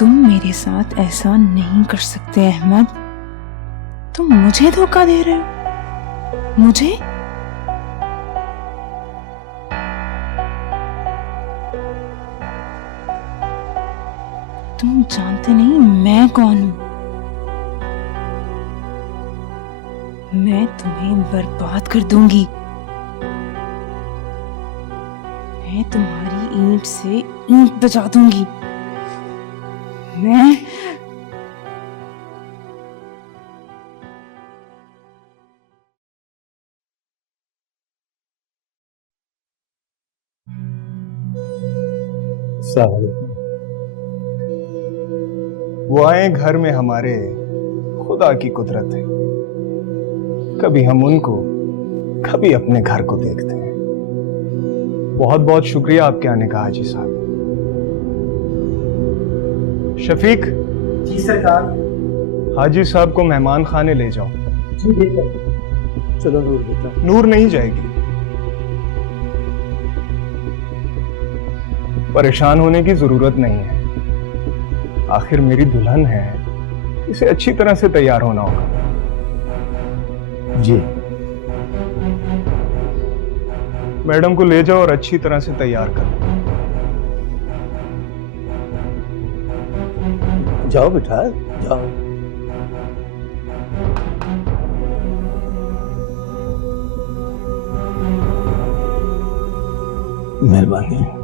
तुम मेरे साथ ऐसा नहीं कर सकते अहमद। तुम मुझे धोखा दे रहे हो, मुझे। तुम जानते नहीं मैं कौन हूं। मैं तुम्हें बर्बाद कर दूंगी। मैं तुम्हारी ईंट से ईंट बजा दूंगी। मैं वो आए घर में हमारे, खुदा की कुदरत है। कभी हम उनको, कभी अपने घर को देखते हैं। बहुत बहुत शुक्रिया आपके आने का हाजी साहब। शफीक। जी सरकार। हाजी साहब को मेहमान खाने ले जाओ। जी बेटा। चलो नूर बेटा। नूर नहीं जाएगी। परेशान होने की जरूरत नहीं है, आखिर मेरी दुल्हन है, इसे अच्छी तरह से तैयार होना होगा। जी। मैडम को ले जाओ और अच्छी तरह से तैयार करो। जाओ बेटा जाओ। मेहरबानी।